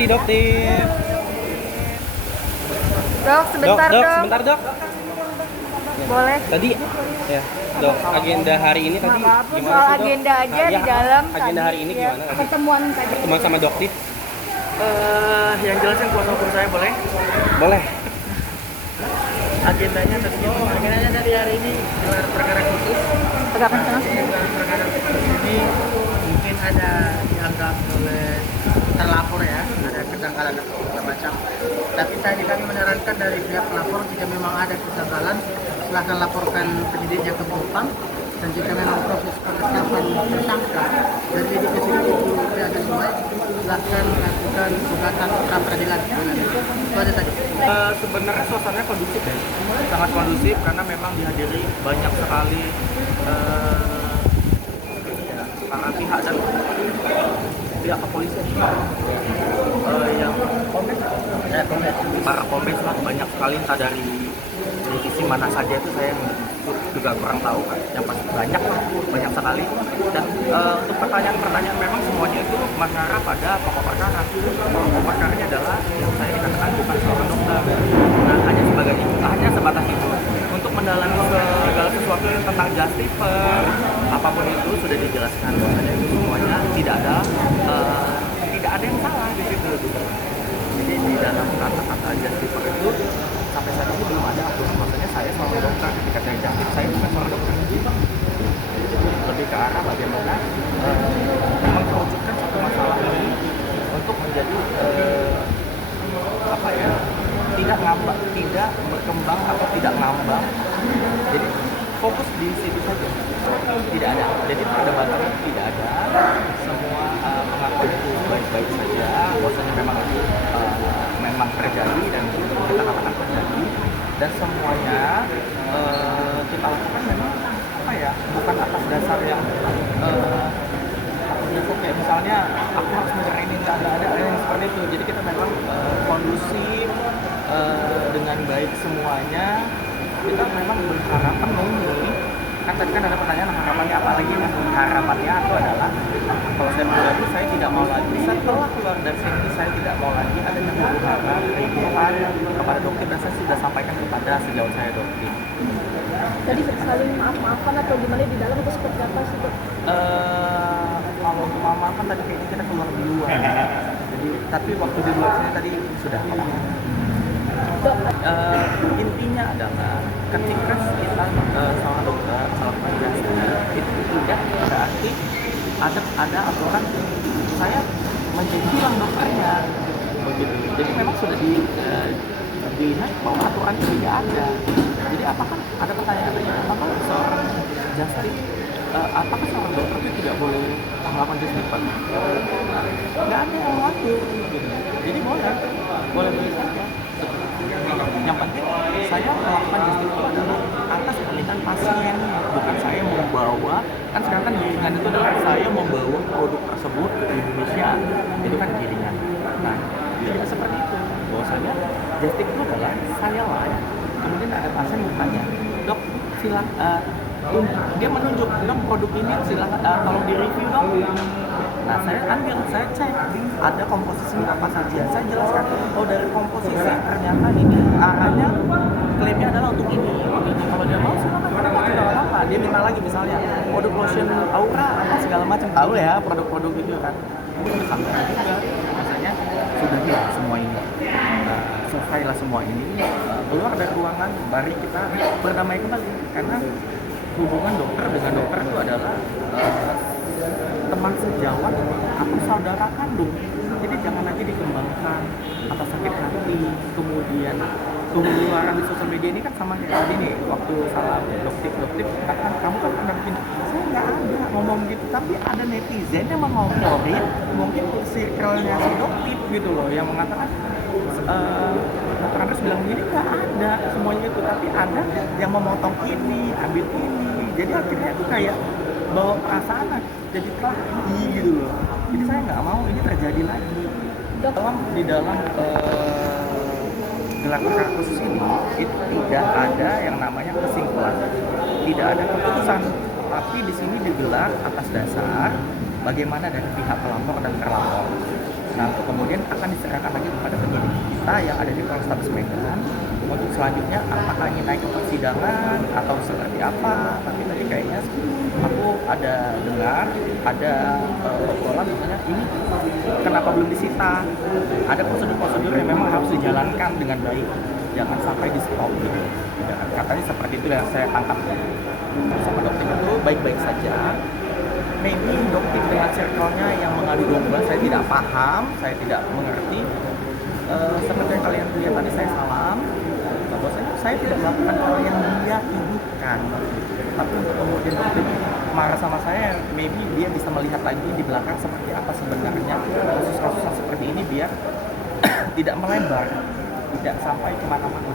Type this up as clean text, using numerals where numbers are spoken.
kasih dok tip. Dok, sebentar Dok, dok. sebentar dok. Boleh. Tadi ya dok, agenda hari ini tadi Maaf, gimana soal sih dok? agenda aja Nah, di ya, dalam. agenda tadi, hari ini ya, gimana tadi? pertemuan tadi. Pertemuan sama dok tip? Yang jelasin kuasa hukum saya boleh? Boleh. Agendanya dari hari ini gelar perkara khusus. Agak kencang. Gelar perkara khusus ini mungkin ada dianggap oleh terlapor ya, ada kejanggalan dan segala macam. Tapi tadi kami menyarankan dari pihak pelapor jika memang ada kejanggalan silahkan laporkan penyidiknya ke Propam, dan jika memang proses penetapan tersangka dari lidik ke situ tidak sesuai, silahkan lakukan gugatan pra peradilan. Itu aja tadi. Sebenarnya suasananya kondusif ya, sangat kondusif karena memang dihadiri banyak sekali para pihak dan pihak kepolisian yang para kombes lah, banyak sekali entah dari divisi mana saja itu saya juga kurang tahu kan, yang pasti banyak sekali. Dan untuk pertanyaan-pertanyaan memang semuanya itu mengarah pada pokok perkara. Pokok perkaranya adalah yang saya dikatakan bukan seorang dokter, nah hanya sebatas itu untuk mendalami segala sesuatu yang tentang justifer apapun itu sudah dijelaskan bahwasanya itu semuanya tidak ada yang salah di situ. Jadi di dalam kata-kata justifer itu sampai saat ini belum ada aturan bahwasanya saya seorang dokter. Ketika saya jangkit, saya bukan seorang dokter. Lebih ke arah bagaimana mengkerucutkan satu masalah ini untuk menjadi tidak berkembang atau tidak ngambang. Jadi fokus di situ saja, tidak ada. Jadi perdebatan tidak ada. Semua pengakuan itu baik-baik saja. Bahwasanya memang itu memang terjadi dan kita katakan terjadi. Dan semuanya kita lakukan memang bukan atas dasar yang kayak misalnya aku harus mencari ini, nggak ada yang seperti itu. Jadi kita memang kondusif dengan baik semuanya. Kita memang berharap penuh. Kan tadi kan ada pertanyaan harapannya apa lagi, mas? Harapannya itu adalah kalau saya pribadi, saya tidak mau lagi setelah keluar dari sini, saya tidak mau lagi ada yang berharap ribuan kepada dokter, dan saya sudah sampaikan kepada sejauh saya dokter. Tadi saling maaf-maafan atau gimana di dalam itu seperti apa sih dok? Kalau untuk maaf-maafan tadi kayaknya kita keluar di luar. Jadi tapi waktu di luar sini tadi sudah intinya adalah ketika kita seorang dokter melakukan jasa itu tidak berarti ada aturan saya menjadi hilang dokternya begitu. Jadi memang sudah dilihat bahwa aturan itu tidak ada. Jadi apakah ada pertanyaan-pertanyaan apakah seorang justice apakah seorang dokter itu tidak boleh melakukan justice? Nggak ada yang mengatur gitu. Jadi boleh begitu saja. Yang penting saya melakukan justice adalah atas permintaan pasien, bukan saya membawa. Kan sekarang kan giringan itu adalah saya membawa produk tersebut ke Indonesia, itu kan giringan. Nah tidak seperti itu, bahwasanya justice itu adalah saya layak. Kemudian ada pasien bertanya, dok silakan, dia menunjuk, dok produk ini silakan tolong direview dong. Nah saya ambil, saya cek ada komposisinya apa saja, saya jelaskan, oh dari komposisi ternyata ini arahnya klaimnya adalah untuk ini. Kalau dia mau silakan, kenapa tidak apa-apa. Dia minta lagi misalnya produk lotion aura apa segala macam, tahu ya produk-produk itu kan. Itu sampaikan juga, misalnya sudah hilang semua ini, selesailah semua ini, keluar dari ruangan, mari kita berdamai kembali. Karena hubungan dokter dengan dokter itu adalah teman sejawat atau saudara kandung. Jadi jangan lagi dikembangkan atas sakit hati, kemudian keluaran di sosial media ini kan sama kayak tadi nih, waktu salah dokter katakan kamu kan pernah bikin, saya nggak ada ngomong gitu, tapi ada netizen yang mengomorin mungkin circle-nya si dokter gitu loh, yang mengatakan dokter Andres bilang begini, nggak ada semuanya itu, tapi ada yang memotong ini, ambil ini, jadi akhirnya itu kayak bawa perasaan jadi tinggi gitu loh. Jadi saya nggak mau ini terjadi lagi. Di dalam gelar perkara khusus ini itu tidak ada yang namanya kesimpulan, tidak ada keputusan, tapi di sini digelar atas dasar bagaimana dari pihak pelapor dan terlapor. Nah, untuk kemudian akan diserahkan lagi kepada penyidik kita yang ada di Polrestabes Medan untuk selanjutnya apakah ini naik ke persidangan atau seperti apa. Tapi tadi kayaknya aku ada dengar ada obrolan misalnya ini kenapa belum disita. Ada prosedur-prosedur yang memang harus dijalankan dengan baik, jangan sampai di stop gitu. Ya, katanya seperti itu yang saya tangkap sama dokter itu baik-baik saja. Maybe dokter dengan circle-nya yang mengadu domba, saya tidak paham, saya tidak mengerti. Seperti yang kalian lihat tadi saya salam, bahwasanya saya tidak melakukan hal yang dia tuduhkan. Tapi untuk kemudian dokter marah sama saya, maybe dia bisa melihat lagi di belakang seperti apa sebenarnya kasus-kasus yang seperti ini biar tidak melebar, tidak sampai kemana-mana.